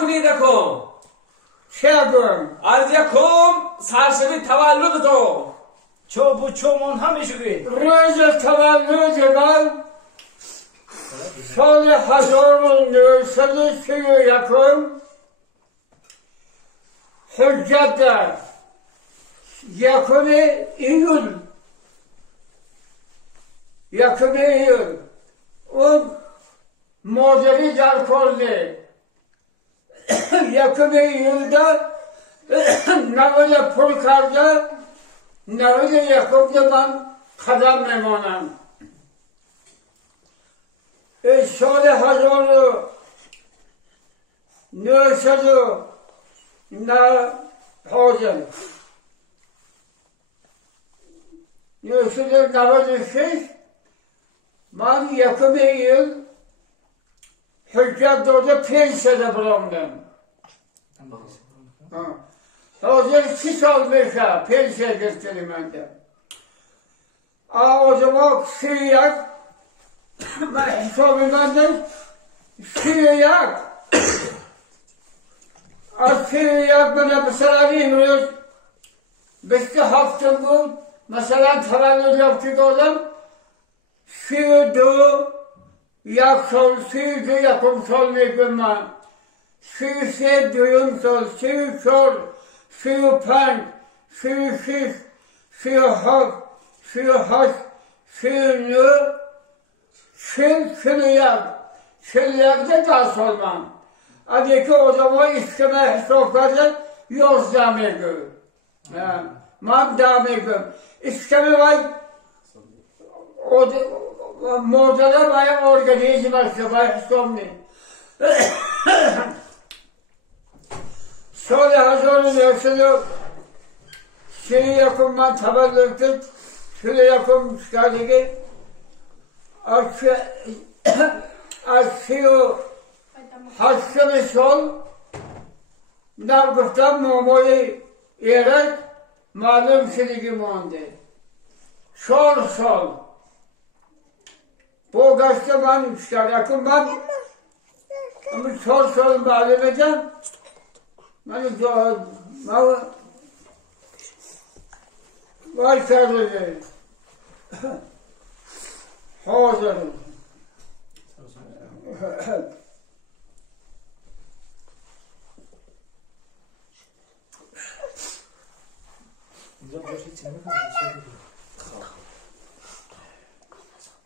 کنید کن چه کن؟ از یکم سرشبی تولد تو چو بو چو من همیشه بید روز تولد من سال 1931 حجت در یکم ایول اون مادری در کرده یکم ایولده نوید پول کرده نوید یکم که من قدم میمانم سال 1900 نه حاضر 1996 من یکم ایل حجت داده 5 سنه برامدم حاضر 30 سال میشه 5 سنه گرفتلی منده o zaman Suriyak Sobiman'dan Suriyak Suriyak bana mesela bilmiyoruz. Beşte hafta bu mesela tavallud yaptık oğlum. Suyudu yak sol, suyudu yakım sol mekuma. Suyu duyum sol, suyu sol, suyu pan, suyu şiş, suyu hak, suyu haş, suyu nur, şılyak. Şılyakta da solmam. Hadi ki o zaman işkeme sohbeti yok zamegü. Mam damegü. İşkeme var. O modada bayağı organizma var. Somni. Sonra hazırlı yaşını şunu yakından tavallüktü. Şunu yakın çıkardığı aşıyor haşkını sol navgıftan mumoyu yerek malum silgi monde. Sol. Bu gazete ben çıkar yakın ben ama sol malum edeceğim. Ben vay sarıcı. Hazırım.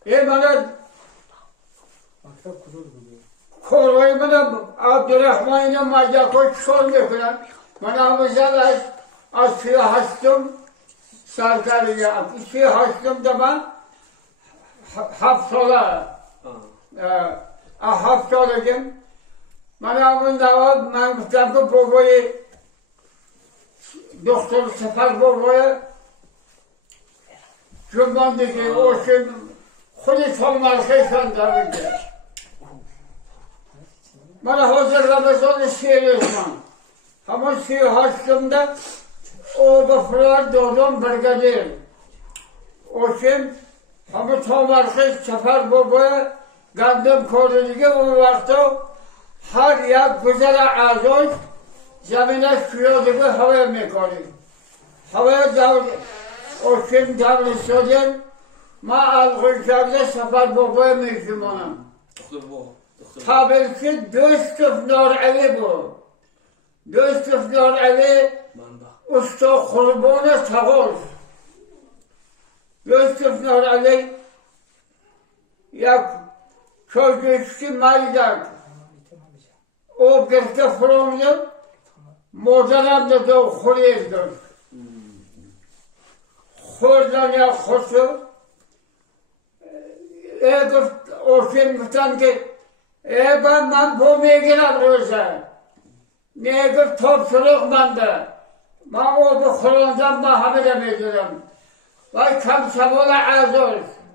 bana korvayı bana Abdurrahman'ın mazda koç sormuyor falan. Bana mızal az suyu hastım sarkarıya. Suyu hastım da ben hafsola. Hafsolacağım. Bana bunda ben kıtamda borbayı doktor sefer borbayı Cumban dedi o şey خودی تماشای شدم. من حاضر رمضان شیرم. همون 38 او به فرار دادم برگردیم. اوشیم همون تماشای سفر بابای گندم کرده دیگه اون وقتا هر یک گذر اعضای زمینش شویا دیگه هوا میکنیم. هوا اوشیم دانشجویم. ما الگوی سفر بابای میشمانم. قبل که دوست نار علی بود. دوست نار علی استا قربان تغاز. دوست نار علی یک شاگردی مایدن. او گرفته فرامدن مادرم داد و خورید داد. خوردن یا خسو گفت اوشین گفتن که من بو میگیرم روزه نه گفت توب سلوک منده من او بخوراندم من همه رو میگیرم وای کم سوال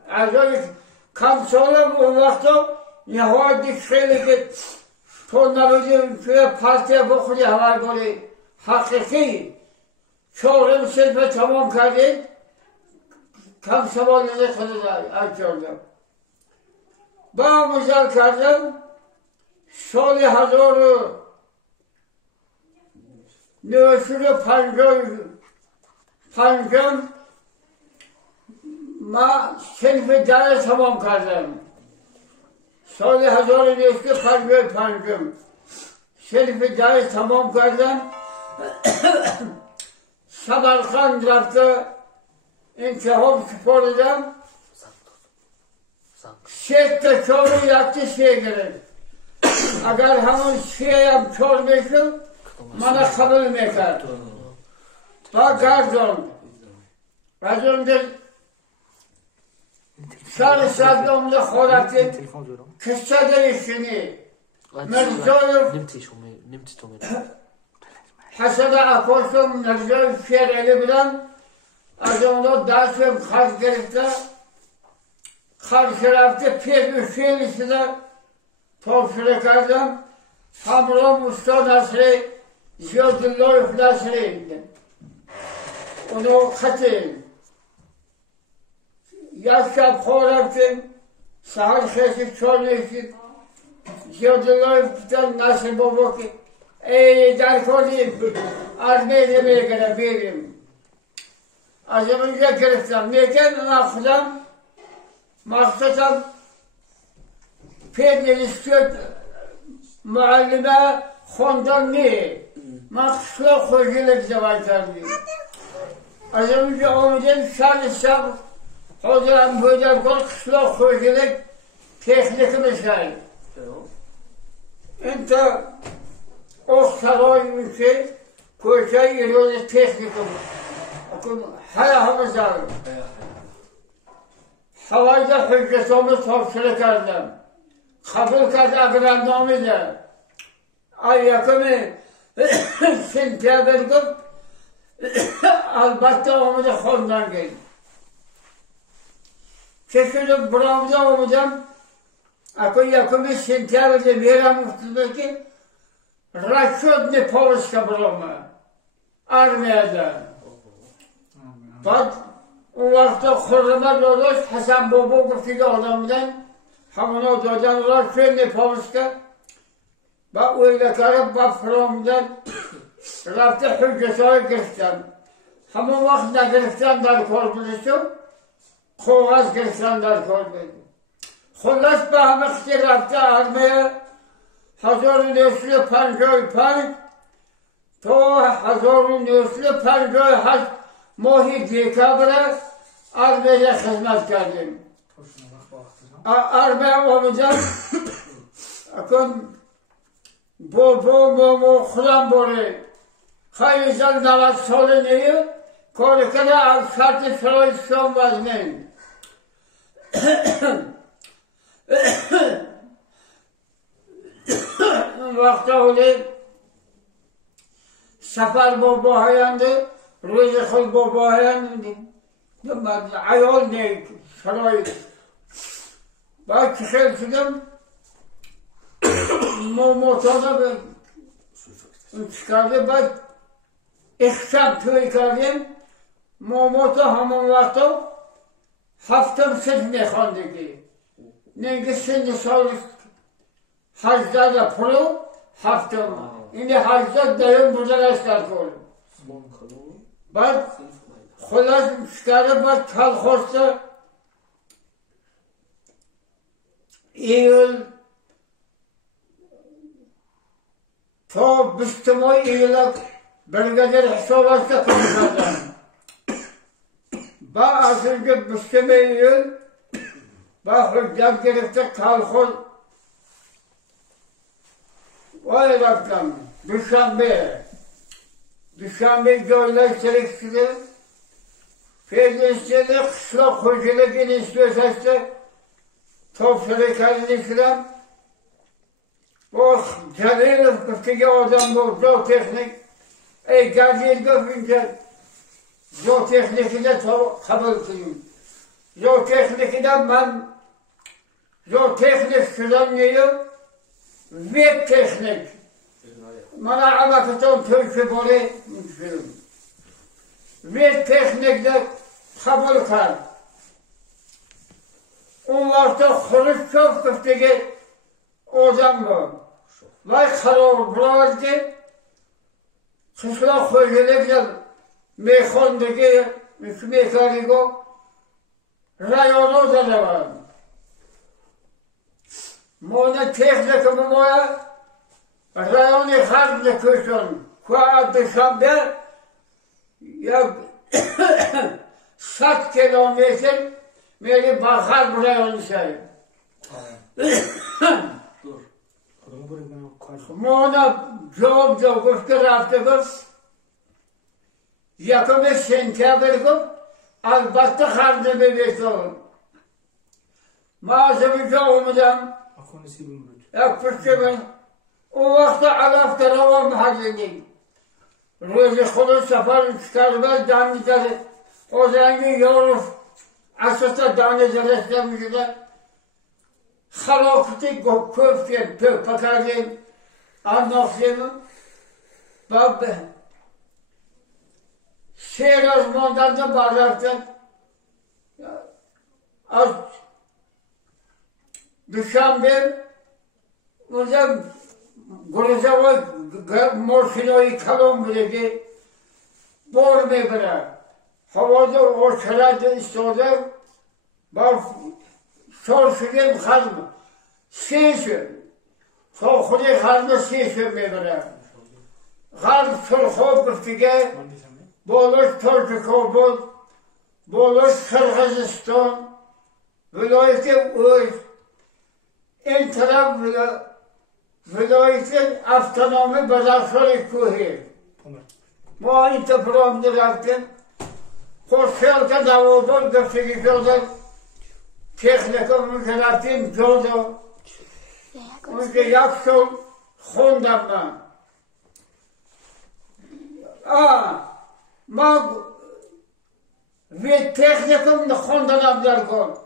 اعضای کم سوالم اون وقتا نهایت خیلی که تو نبودیم توی پرتیه بخوری همه گوری حقیقی چهارم صرف تمام کردید کم سوال نخواهد کردم با مزل کردم سال nösülü panjom ma sınıfı dağı tamam kazım. Sonra hazır nösülü panjom. Sınıfı dağı tamam kazım. Samarkand rafta intihom sporuyla şekte çoğu yaptı şey gelir. Agar hamın şeyem çorbeşim, bana kabul mekar. Bak garzon. Garzon'da sarı saddomda xoratın, kısa değişini. Merzoyev, hasada akoşum, Merzoyev şereli bilen, azonda daşım kaz gerifte, karşı tarafta pek üşüyelisine topşuru kardım. Hamrom usta Nasri, Ziyodullah Nasri. Onu katıl. Yaşam koraptım, sahar sesi çorluyorsun. Ziyodullah Nasri baba ki, ey darkolim, armeye demeye göre benim. Az önce giriftem, neyken naklam, maksatam, Pedler istiyor muallime kondan ne? Maksla koyuyorlar zavaytardı. Az önce omuzun çalışsam, hocalarım hocam kısla koyuyorlar teknik misal. Ente o saray şey koyacak yürüyorlar teknikim. Hayahımız var. Havayda hüccesimiz topşuru kardım. Kabul kazaklarnamıyla ay yakımı sintiye verdim albatta onu da kolundan geldim. Çeşitli buramda olacağım akıl yakımı sintiye verdim yerim muhtudaki Raşodni Polska buramı armiyada. Bak o vakti kurulma doğruş Hasan Bobo kırtığı adamdan Hamına doğdan Raşodni Polska bak öyle karıp bak From'dan Raftı hüccesaya girişten. Hamı vaxtda giriştenler korkuluşu Kovaz giriştenler korkuluşu. Xullas bahmaq ki Raftı armaya Hazorun nösülü panjoy pan To hazorun nösülü panjoy has Mohi dekabra armaya hizmet kardım. Armaya olacak akın Bobo xudan bori Xayizan davat soluniyu Korikana al şartı soy son vazmin. Vakta oli Safar bobo hayandı Ruzi xul bobo hayandı Ayol ne soy Bak çıkılsıdım Motorda çıkardı bak İhsan tüy kardım Motor hamon vakti haftam siz mekhandı ki Neyse şimdi sağlık Hacda pulu haftam Şimdi hacda dayım burada rastlar koydum Bak Xulas çıkardı bak kalkosta Eylül To bistimoy eylak Belgedir hesabasta konuşacağım. Ba asılgı bistimoy eylül Ba hüccam gerifte kalkol Vay Rabbim Düşanbe joylar çelikçili Feylisçili kışla koşuluk istiyorsa Topsulu kalın Oh, Jalilov kıftaki adam bu zootechnik. Ey Jalil göfünce zootechnikine kabul kıyım. Zootechnikiden ben zootechnik sürenliyim. Vet technik. Bana alakıton Türkçe böyle mümkün. Vet technikde kabul kal. Onlarda Xruşçov kıftaki adam bu. Vay xaror bulardı. Kışla koyuyorlar meyxondaki meyxonigo rayonu da var. Mona texnikamı moya rayonu harbi köşün. Kuat dışarıda ya 7 kilometre meri bakar bu rayonu şey. Dur. Mona job kuşka raftıgız. Yakımı sentyabrgız. Albatta harbi bebeğim. Mağazımı joğumudan yakıştırın. O vakti alafta rava mahallini. Rözi kulu safar çıkarmaz danizleri. O zangi yoruf. Asısta danizleri istemişler. Halakıtı köfken pakarın. Anlaksımın. Babbe. Şehir mondan da bağlarken. Az Duşanbe. Orada Gorozava morfinoyu kalon biledi. Bor mebra. Havada o çaladı istiyordu. Bak sorşugem kalma. Seyşö. Soğuklu kalma seyşö mebra. Kal sorxo bırtıge. Boluş Torçukobul. Boluş Kırgızistan. Vilayeti Öz. En taraf vilayetin avtonomi Bazarşoy Kuhi. Ma intipramdır yaptım. Koşarken davuldan gösteriyorlar. Teknika müzelatin jodo. Onke yakşol Hondamma. Ma ve teknikum da Hondanamlar kon.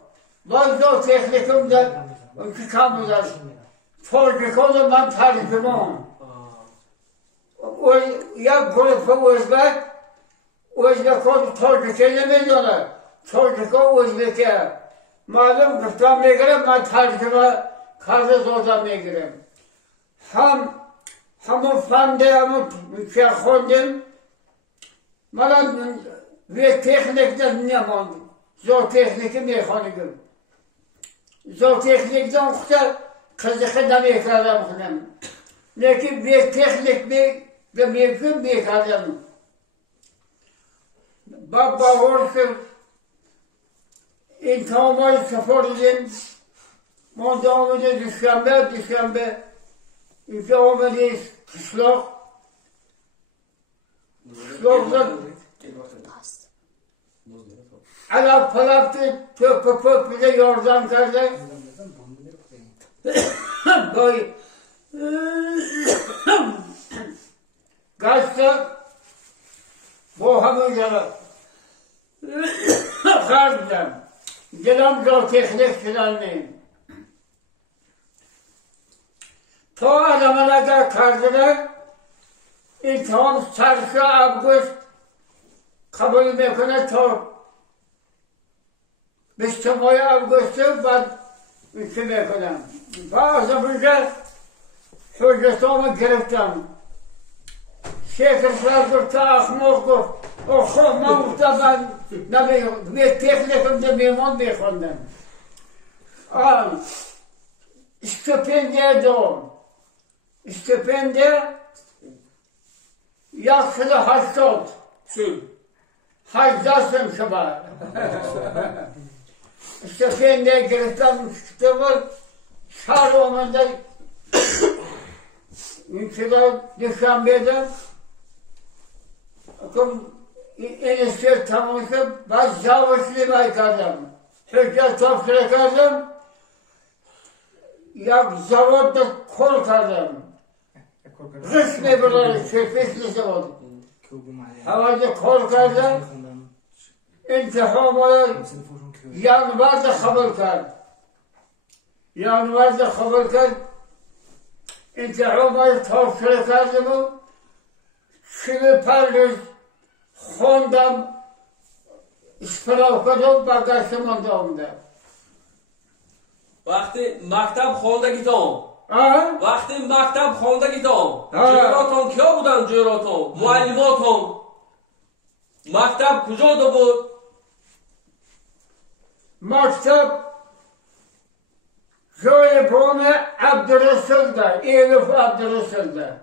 Bazı teknikum da onke kamular. Torcukolu man tarifimon. O ya grubu Özbek konu Torcuk elemediyorlar. Torcuko Özbek'e. Malum kıftam megirim, man tarifime karşı zordan megirim. Hamı fande, hamı mükehondim. Malan ve teknikten ne mandım? Zor tekniki mekanikim. Zor teknikten okta kızıkı da mekaram. Lakin bir teknik de mümkün mekaram. Baba orası intihamayı sıfırlayın. Mondamıda düşembe. İntihamayı kışlak. Kışlakta alap palaktı töpü bize yordan kardı. Böyle gazete boğamıcalı kardım. Gelam zor teknik filanlıyım. To adamına da kardılar. İltiham sarısı Ağustos kabul mekana to. Beştemoy Ağustos'u var üçü mekana. Bazı bunca sözcüsümü giriftim. Şekirler ta ahmokur. Oku mamukta ben bir teknikimde memon mekondum. Stipendiye doğum. Stipendiye yakışılı haştot. Haccasın şaba. Stipendiye giriftim kitabı. Şarlomanda ülkede Düşenbe'de enişte tanışıp ben zavuşlu baykardım. Türkçe topşırıkardım. Ya zavodda korkardım. Rüşme böyle şefisli zavod. Havada korkardım. İntihamaya yanvarda kabul kar. Yanvarda kabul kar. İntihamaya topşırıkardım. Şimdi parlız. Hondam ispravkadım bagajım onda. Vaqti maktab holda gitom. Ha? وقتی مکتب خواندگیتون آه. جویراتون کیا بودن جویراتون؟ معلماتون مکتب کجا دو بود؟ مکتب جای بوم عبدالرسول ده، ایلف عبدالرسول ده.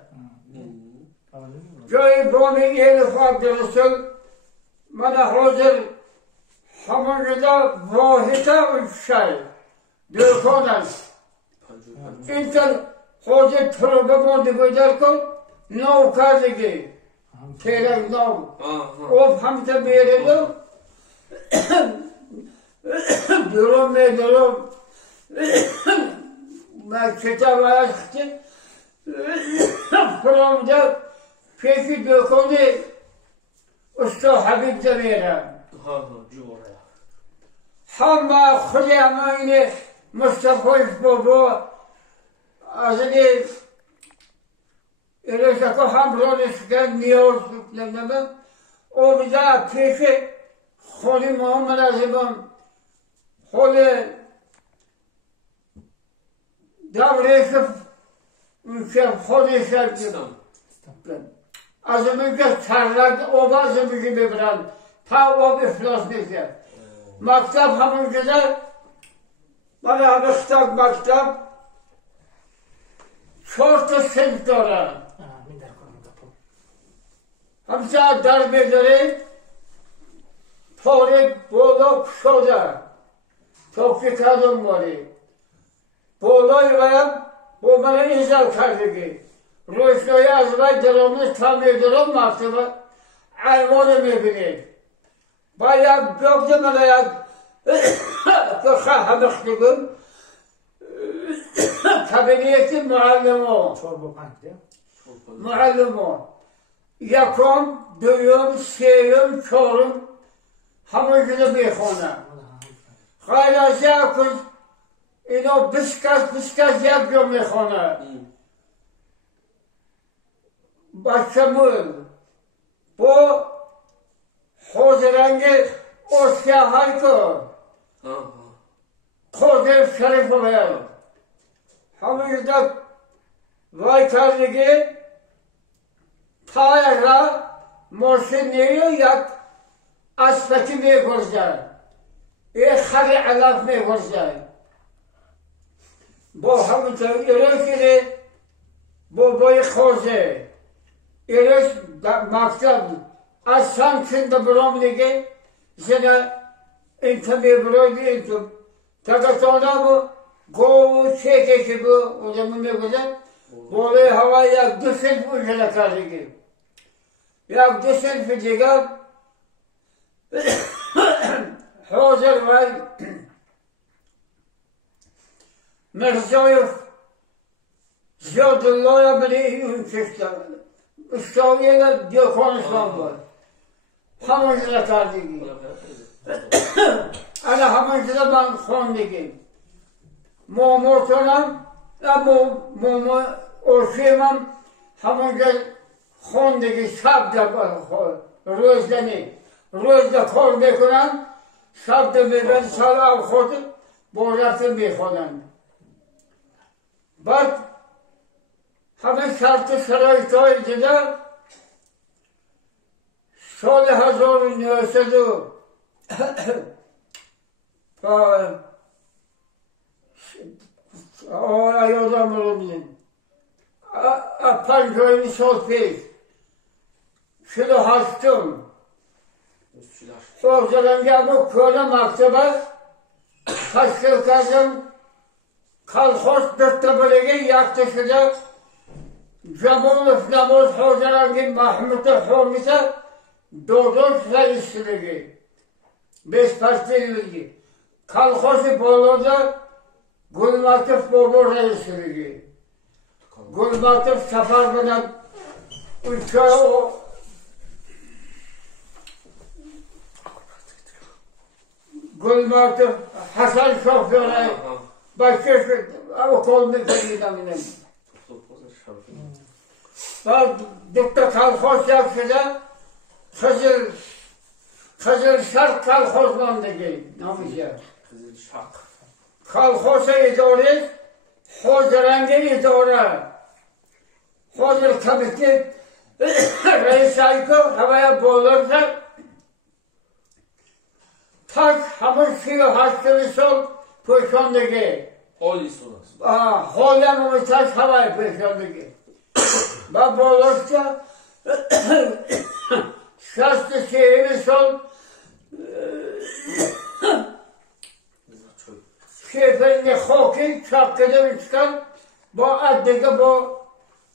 جای بوم ایلف عبدالرسول من حاضر همونجا واحده و شای دکان است. اینتر حاضر طلبه بانده بیدر کن نو کردگی تیرک نو او همتا بیرده درم میدرم من کتاب هستی فرامده پیکی دکانه استا حبیب دمیرم همه خودی همه اینه مصطفیش بابا از اینه ایرشکو هم رانش کرد نیاز نمیم او بیده پیش خالی محمد عزیزم خالی دوریش خالی شد از این که ترلک آب از این که ببرند تا آب افلاس میشه مکتب همون که من همستک مکتب 4 تا صنف دارم همچه در میداره پاره بالا شده تا که کدوم باری بالای ویم با من ایزل کردگی روشنایی از وی درامش تا میدارم مکتب علمان میبینید با یک بگده من یک که همه خیلی کابینیتی معلم یکم دویم سیم چهارم همه جده میخونم خیلی از یک اینا 20 کس یک جا میخونه بچمون با حاضرنگ اشیاء کن خودم شریف باید همه جده وای کردگی تا یک را ماشین یک اسفتی میگرزد یک خری علف میگرزد با همونطور ایرش کنه با بای خوزه ایرش مکتب از سانچین برام دیگه زنه اینتا میبرای اینتا تاکتانا با گو چه که با اونمون میگوزد بالای هوا یک 2 صنف اجلا کردگی یک 2 صنف دیگر حاضر وی مرزایف زیاد الله بلی اون چشتم اشتاویه دیوخانشان بود همون جدا کردگی انا همون جدا من خواندگی مامورتونم موما ارشیمم همون جدا خواندگی شب در روز در کار میکنن شب در میبین سال او خود با رفت میخونن بعد همه شرط شرایط های دیده سال 1900 یادم رو بودیم 50 سال پیش 48م حاضرنگی همه کل مکتبه تشکیل کردم کلخوش بطبلگی یکتا شده جمال نماز حاضرنگی محمود حامیسه دودوش رئیس شدگی 25 بگی کلخوش بالاده گلمکتف بابا رئیس شدگی گلمکتف سفر بدن اونجا گلمکتف حسن شافیانه بچه او کل میکنیدم اینم بعد دکتر کلخوش یک شده خزر شرق کلخوش ماندگی نامیشه کلخوش اداره حاضرنگ اداره حاضر کمیته رئیس هایی که همه بولر شد تاک همون 38 سال پوشاندگی عالی سوناست. حالی همون تاک همه پوشاندگی و بولر شد 63 سال شیفرین خاکی چاپ کده میشکن با ادگه با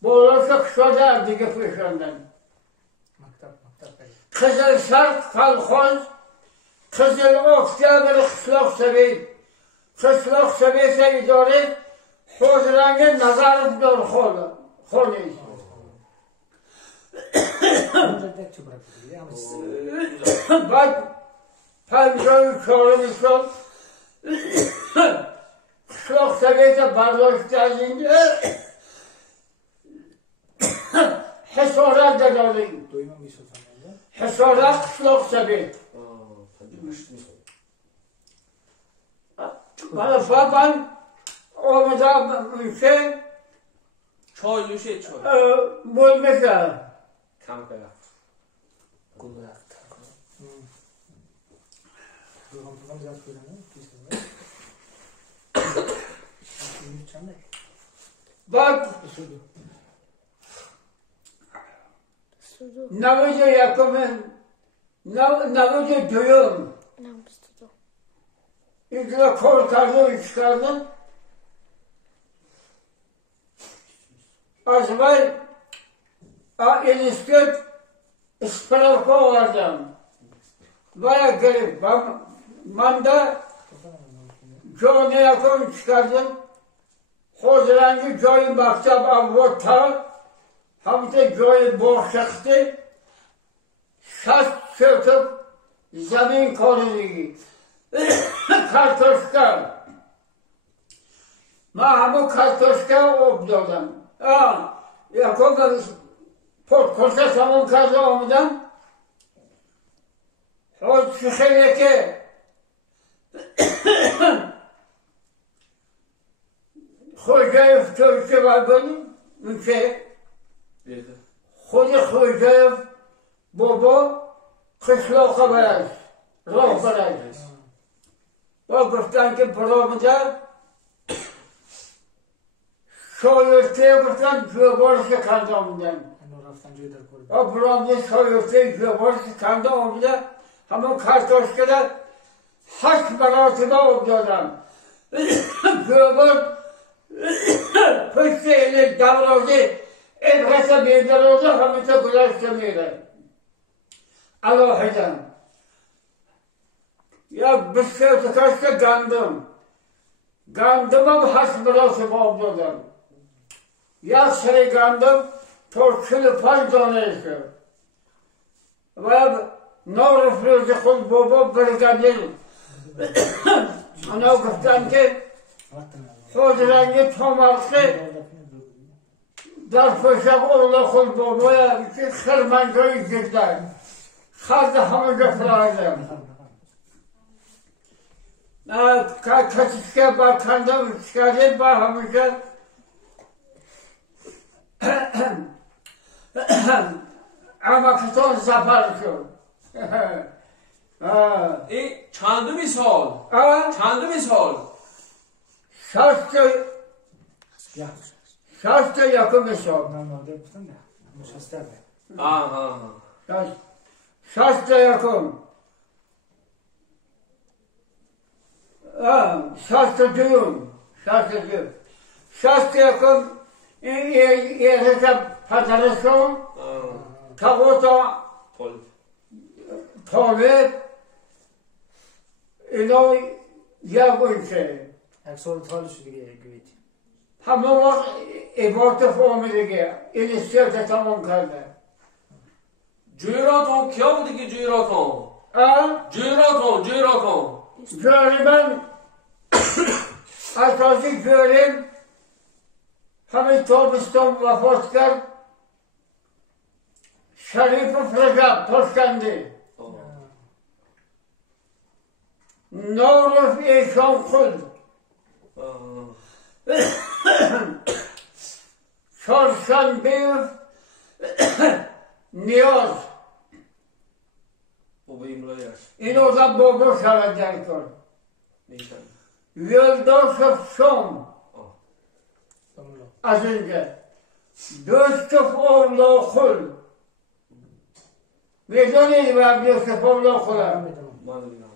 بولر شده ادگه پوشاندن قزل شرق خلخوز قزل اکتبر قشلاق سبید قشلاق سبید اداره حضرنگ نظرت دار خونیست بعد 54 سال قشلاق سبید برداشت از اینجا حسارت دادیم حسارت قشلاق سبید بعد من آمدم میشه چای نوشه چای. مول میشه کم کرد. بعد 92 اینجا کار کردم ایش کردم از من انستیت اسپراکو آوردم باید گرفت من ده جا نیاکم ایش کردم حضرنگی جای مکتب اول تا همونطور جای باخشخته 60 شرط زمین کاریدگی kartoşka. Mahamu kartoşka obdodam. Yakoga portkoşa tamam kaza omdan. O şişeleke Hocaev Türkçe vagonu ülke. Hocaev baba kışlağa verir. Rah verir. و گفتن که برامده شایسته گفتن جوابار شکنده آمدن و برامده شایسته جوابار شکنده آمده همون کرتاش کده 8 مراتبه افتادم جوابار پشت ایلی دورازه عبرت بیدرازه همینطور گذشته میره علاحدم یا بسیار تکاشت گندم هم 8 مراتب آب دادم یا سری گندم تا 45 دانه شد و نور فروز خود بابا برگردیم اونا گفتن که حضرنگی تامرقه در پشک اولا خود بابا که خرمنجایی گردن خرد همه جا فرازم کچیشکه با کندم شکره با همیشه اما کتان زفر شد این چندمی سال؟ چندمی سال؟ 60 یکم سال 60 یکم 60 یکم این یه حساب پترشون تاقوتا طالب اینا یک گوشه اکسال طالش دیگه گوید همه وقت عبارت فهمی دیگه این استیت تمام کرده جویراتون کیا بودی که جویراتون؟ جویراتون جوری من اساسی جوریم همین تابستان وفات کرد شریف فرجب پشکنده نورف ایشان خود Çarşan Bey'in Niyaz. Baba İmre yaş. این اوزا بابا شود در کن Neyse. یلداش شم Tamam. از اینجا دوستف اولا خل میدونید و دوستف اولا خل Tamam. Tamam. Malina.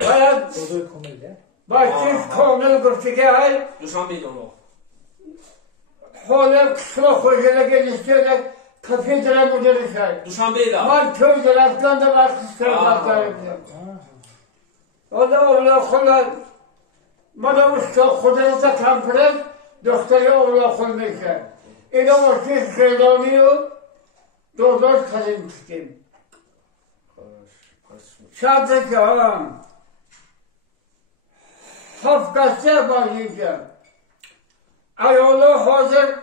باید Dodoy komelde. با چیز کامل گفتی که های Duşanbe onu. حالا کسلا خوشیده که نشده کفی داره مدرش های Duşanbe ile. من توی درفتان da var kıskanlar tarifim حالا اولا خل مالا usta خودتا کمپرد دختری اولا خل میشه اینا وقتی خیلانی و دوزاش کلیم کشتیم شرطه که هم هفت کسته باید ایالا حاضر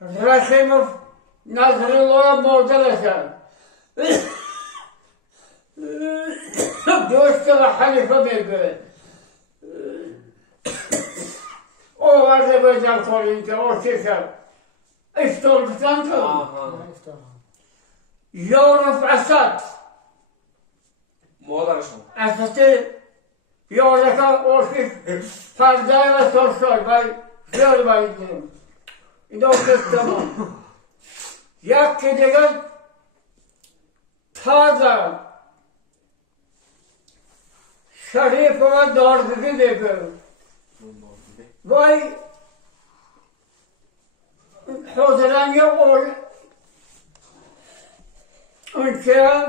رحمه نظر الله مادرشن دوست و حلیفه میگه آورده به جلکاری که آشی شد اشتار بسن کن Aha. İftar. یارف اسد Moğollarışım. اسد یارکا آشی پرده و سرشای بای زیر بایدیم اینا کستمان یکی دیگر تازه شریف و دارگی دیگر وای حضران یا اون که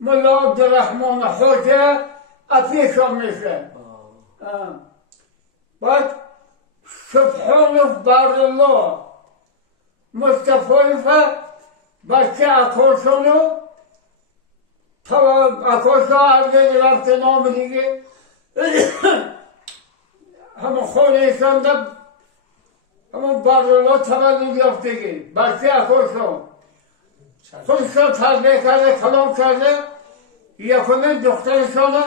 ملا عبدالرحمن حوجه اپیشان میشه بعد سبحان بر الله مصطفی بچه اکوشونو تا اکوشو عرضه رفت نام دیگه همون خونیشان ده همون بر الله تولد یافتگی بچه اکوشو خودشان تربیه کرده کلام کرده یکونه دخترشانه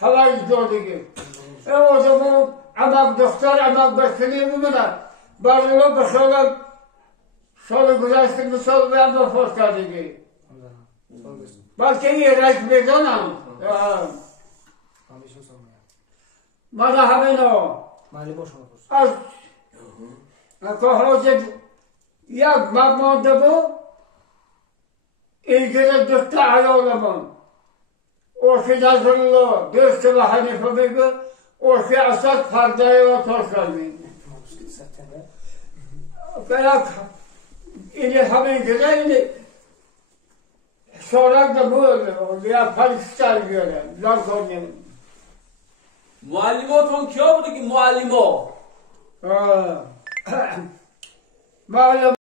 حوای دادگی او زمان عمق دختر عمق بشکلی بمونه بر الله بخیالم سال گذشته مثال به هم وفات کردگی بلکه یه رک میدانم Hamişin sormaya. من همینو Mali boş olur. از که حاجد یک ممانده بود اینجور دوست عیالمان اوشی نظر الله دوست و حنیفه میگه اوشی اسد پرده و تاشل میگه September. فلک اینی همین گره اینی شارک ده بود یا پاکستان گره لال کنیم Muallimo ton kya budu ki muallimo? معلم